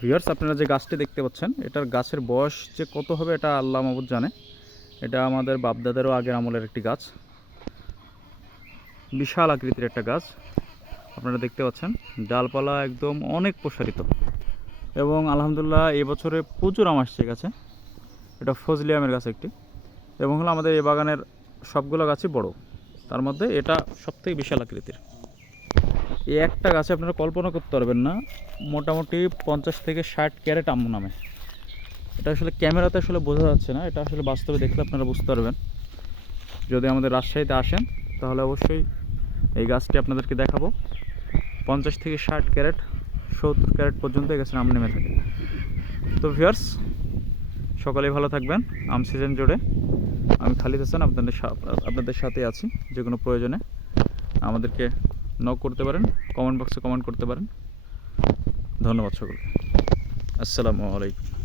Viewers আপনারা যে গাছটি দেখতে পাচ্ছেন, এটার গাছের বয়স যে কত হবে এটা আল্লাহ মাহবুদ জানে। এটা আমাদের বাপদাদেরও আগের আমলের একটি গাছ। বিশাল আকৃতির একটা গাছ, আপনারা দেখতে পাচ্ছেন। ডালপালা একদম অনেক প্রসারিত। এবং আলহামদুলিল্লাহ এবছরে প্রচুর আম আসছে গাছে। এটা ফজলি আমের গাছ একটি। এবং হলো আমাদের এই বাগানের সবগুলো গাছই বড়। তার মধ্যে এটা সবথেকে বিশাল আকৃতির। এই একটা গাছে আপনারা কল্পনা করতে পারবেন না, মোটামুটি পঞ্চাশ থেকে ষাট ক্যারেট আম নামে। এটা আসলে ক্যামেরাতে আসলে বোঝা যাচ্ছে না, এটা আসলে বাস্তবে দেখলে আপনারা বুঝতে পারবেন। যদি আমাদের রাজশাহীতে আসেন, তাহলে অবশ্যই এই গাছটি আপনাদেরকে দেখাবো। পঞ্চাশ থেকে ষাট ক্যারেট, সত্তর ক্যারেট পর্যন্ত এই গাছের আম নেমে থাকে। তো ভিউয়ার্স, সকালেই ভালো থাকবেন, আম সিজন জুড়ে। আমি খালিদ হাসান, আপনাদের আপনাদের সাথে আছি যে কোনো প্রয়োজনে। আমাদেরকে নক করতে পারেন কমেন্ট বক্সে কমেন্ট করতে পারেন। ধন্যবাদ সকলকে। আসসালামু আলাইকুম।